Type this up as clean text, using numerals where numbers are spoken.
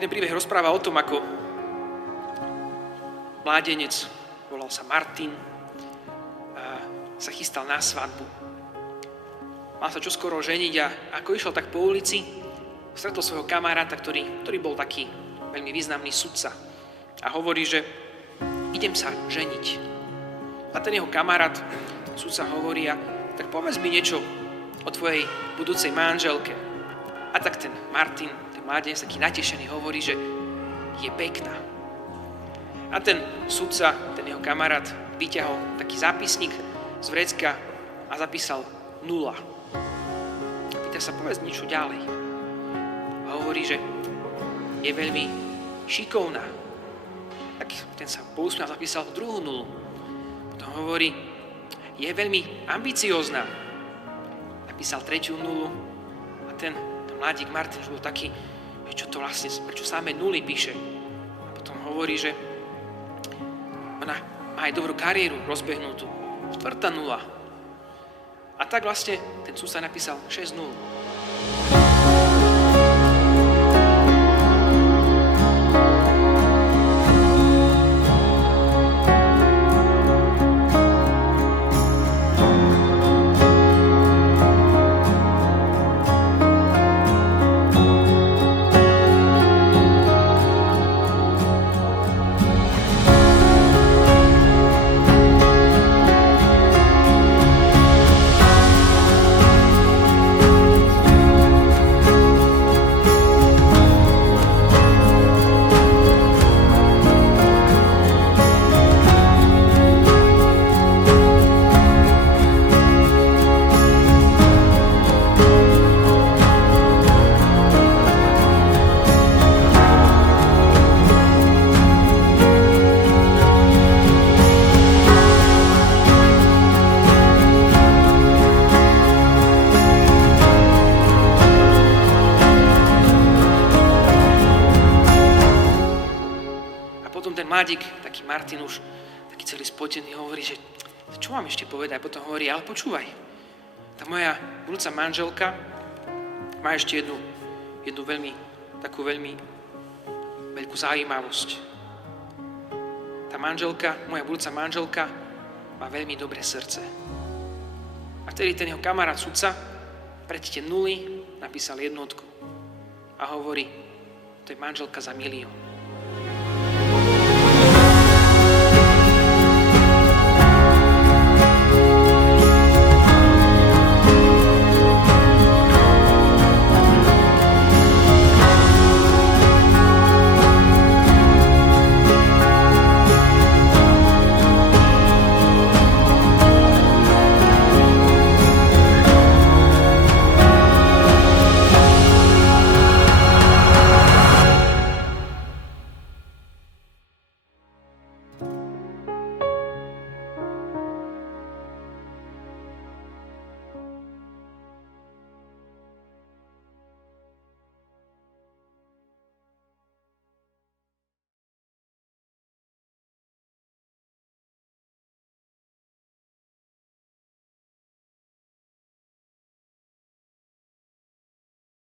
Jeden príbeh rozpráva o tom, ako mládenec, volal sa Martin, sa chystal na svadbu. Mal sa čoskoro ženiť a ako išiel tak po ulici, stretol svojho kamaráta, ktorý bol taký veľmi významný sudca. A hovorí, že idem sa ženiť. A ten jeho kamarát, sudca, hovorí, tak povedz mi niečo o tvojej budúcej manželke. A tak ten Martin, ten mládenec, taký natešený, hovorí, že je pekná. A ten sudca, ten jeho kamarát, vyťahol taký zápisník z vrecka a zapísal 0. Pýta sa, povedz niečo ďalej. A hovorí, že je veľmi šikovná. Tak ten sa pousmial, zapísal druhú 0. Potom hovorí, je veľmi ambiciózna. Napísal tretiu 0. A ten mladík Martin už bol taký, čo to vlastne, prečo samé 0 píše. A potom hovorí, že ona má aj dobrú kariéru rozbehnutú. 4. 0. A tak vlastne ten sudca napísal 6 0. Mladík, taký Martin už, taký celý spotený, hovorí, že čo mám ešte povedať? A potom hovorí, ale počúvaj, tá moja budúca manželka má ešte jednu veľmi veľkú zaujímavosť. Tá manželka, moja budúca manželka má veľmi dobré srdce. A vtedy ten jeho kamarát sudca pre tie 0 napísal jednotku a hovorí, to je manželka za 1 000 000.